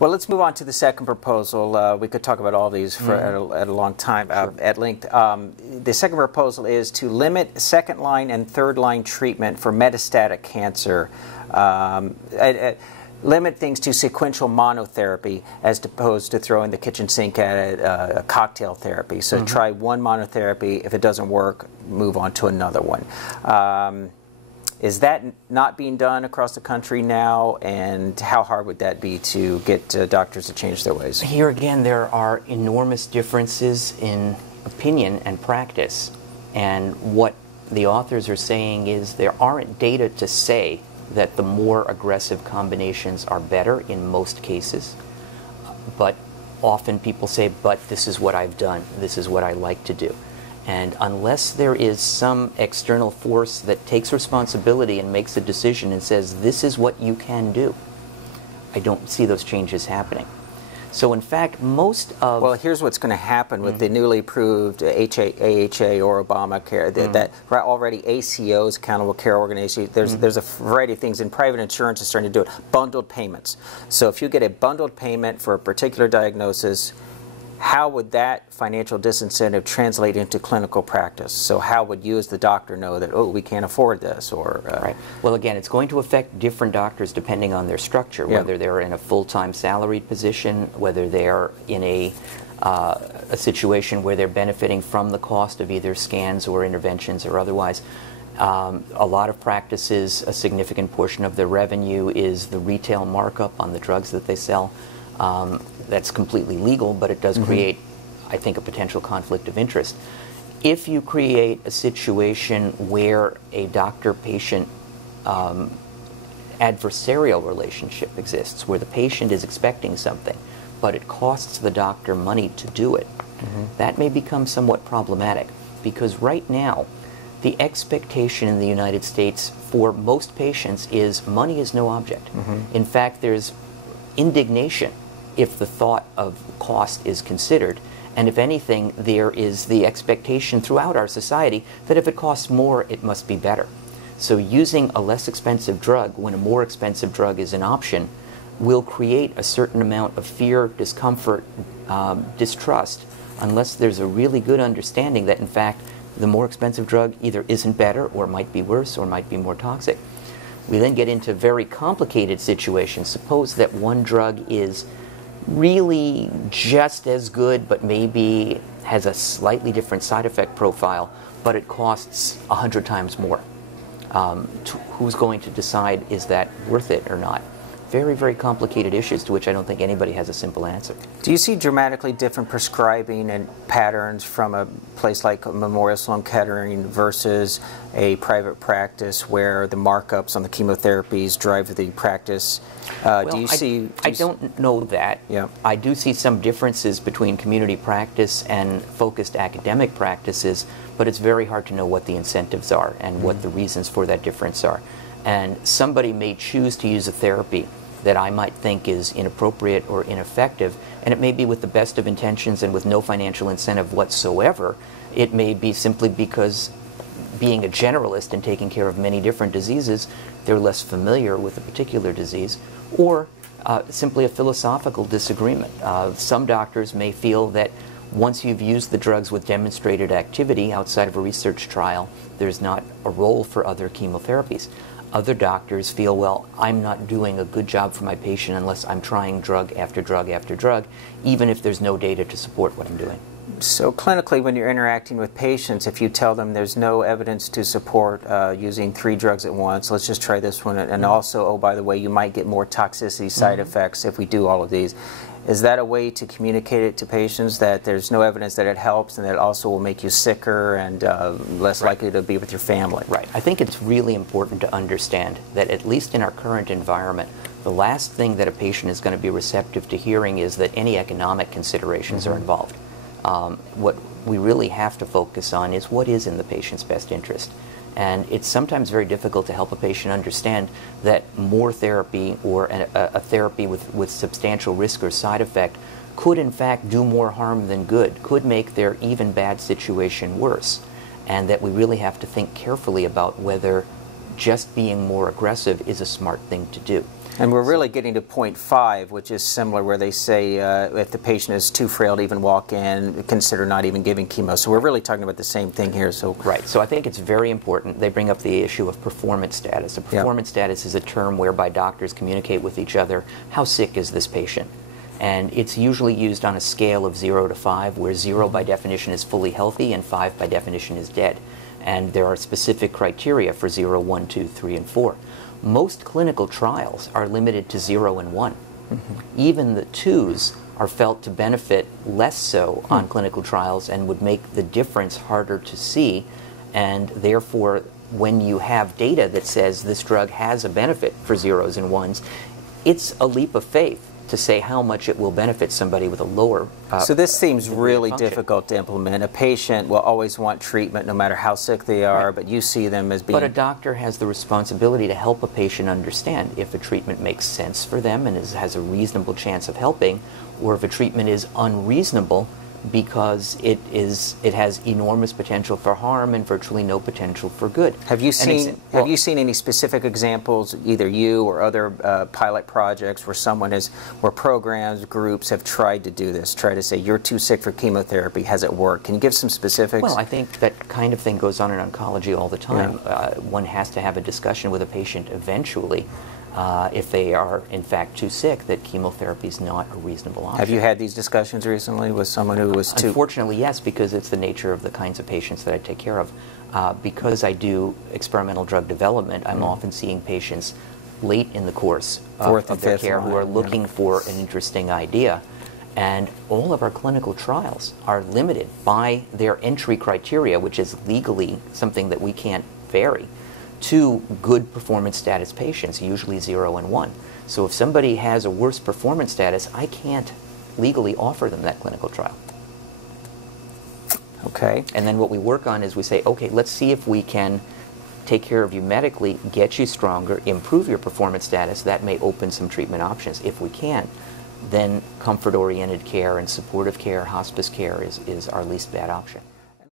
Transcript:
Well, let's move on to the second proposal. We could talk about all these for at a long time, Sure. at length. The second proposal is to limit second-line and third-line treatment for metastatic cancer. Limit things to sequential monotherapy as opposed to throwing the kitchen sink at it, a cocktail therapy. So try one monotherapy. If it doesn't work, move on to another one. Is that not being done across the country now, and how hard would that be to get doctors to change their ways? Here again, there are enormous differences in opinion and practice. And what the authors are saying is there aren't data to say that the more aggressive combinations are better in most cases. But often people say, but this is what I've done, this is what I like to do. And unless there is some external force that takes responsibility and makes a decision and says, this is what you can do, I don't see those changes happening. So in fact, most of... Well, here's what's going to happen with the newly approved AHA or Obamacare, that already ACOs, Accountable Care Organizations, there's a variety of things, and private insurance is starting to do it. Bundled payments. So if you get a bundled payment for a particular diagnosis, how would that financial disincentive translate into clinical practice? So how would you as the doctor know that, oh, we can't afford this? Or Right. Well, again, it's going to affect different doctors depending on their structure, whether they're in a full-time salaried position, whether they're in a situation where they're benefiting from the cost of either scans or interventions or otherwise. A lot of practices, a significant portion of their revenue is the retail markup on the drugs that they sell. That's completely legal, but it does create, I think, a potential conflict of interest. If you create a situation where a doctor-patient adversarial relationship exists, where the patient is expecting something, but it costs the doctor money to do it, that may become somewhat problematic, because right now, the expectation in the United States for most patients is money is no object. In fact, there's indignation if the thought of cost is considered, and if anything, there is the expectation throughout our society that if it costs more, it must be better. So using a less expensive drug when a more expensive drug is an option will create a certain amount of fear, discomfort, distrust, unless there's a really good understanding that in fact the more expensive drug either isn't better or might be worse or might be more toxic. We then get into very complicated situations. Suppose that one drug is really just as good but maybe has a slightly different side effect profile, but it costs 100 times more. Who's going to decide is that worth it or not? Very, very complicated issues to which I don't think anybody has a simple answer. Do you see dramatically different prescribing and patterns from a place like Memorial Sloan-Kettering versus a private practice where the markups on the chemotherapies drive the practice? I don't know that. Yeah. I do see some differences between community practice and focused academic practices, but it's very hard to know what the incentives are and what the reasons for that difference are. And somebody may choose to use a therapy that I might think is inappropriate or ineffective, and it may be with the best of intentions and with no financial incentive whatsoever. It may be simply because being a generalist and taking care of many different diseases, they're less familiar with a particular disease, or simply a philosophical disagreement. Some doctors may feel that once you've used the drugs with demonstrated activity outside of a research trial, there's not a role for other chemotherapies. Other doctors feel, well, I'm not doing a good job for my patient unless I'm trying drug after drug after drug, even if there's no data to support what I'm doing. So clinically, when you're interacting with patients, if you tell them there's no evidence to support using 3 drugs at once, let's just try this one, and also, oh, by the way, you might get more toxicity side effects if we do all of these. Is that a way to communicate it to patients, that there's no evidence that it helps and that it also will make you sicker and less likely to be with your family? Right. I think it's really important to understand that at least in our current environment, the last thing that a patient is going to be receptive to hearing is that any economic considerations are involved. What we really have to focus on is what is in the patient's best interest. And it's sometimes very difficult to help a patient understand that more therapy or a therapy with substantial risk or side effect could in fact do more harm than good, could make their even bad situation worse. And that we really have to think carefully about whether just being more aggressive is a smart thing to do. And we're really getting to point 5, which is similar, where they say if the patient is too frail to even walk in, consider not even giving chemo. So we're really talking about the same thing here. So right. So I think it's very important. They bring up the issue of performance status. A performance status is a term whereby doctors communicate with each other, how sick is this patient? And it's usually used on a scale of 0 to 5, where 0 by definition is fully healthy and 5 by definition is dead. And there are specific criteria for 0, 1, 2, 3, and 4. Most clinical trials are limited to 0 and 1. Even the 2s are felt to benefit less so on clinical trials and would make the difference harder to see. And therefore, when you have data that says this drug has a benefit for 0s and 1s, it's a leap of faith to say how much it will benefit somebody with a lower so this seems really difficult to implement. A patient will always want treatment no matter how sick they are, but you see them as being... But a doctor has the responsibility to help a patient understand if a treatment makes sense for them and has a reasonable chance of helping, or if a treatment is unreasonable because it has enormous potential for harm and virtually no potential for good. Have you seen any specific examples, either you or other pilot projects, where programs, groups have tried to do this, try to say you're too sick for chemotherapy? Has it worked? Can you give some specifics? Well, I think that kind of thing goes on in oncology all the time. One has to have a discussion with a patient eventually. If they are in fact too sick, that chemotherapy is not a reasonable option. Have you had these discussions recently with someone who was too... Unfortunately, yes, because it's the nature of the kinds of patients that I take care of. Because I do experimental drug development, I'm often seeing patients late in the course of their care who are looking for an interesting idea. And all of our clinical trials are limited by their entry criteria, which is legally something that we can't vary, to good performance status patients, usually 0 and 1. So if somebody has a worse performance status, I can't legally offer them that clinical trial. Okay. And then what we work on is we say, okay, let's see if we can take care of you medically, get you stronger, improve your performance status. That may open some treatment options. If we can, then comfort-oriented care and supportive care, hospice care is our least bad option.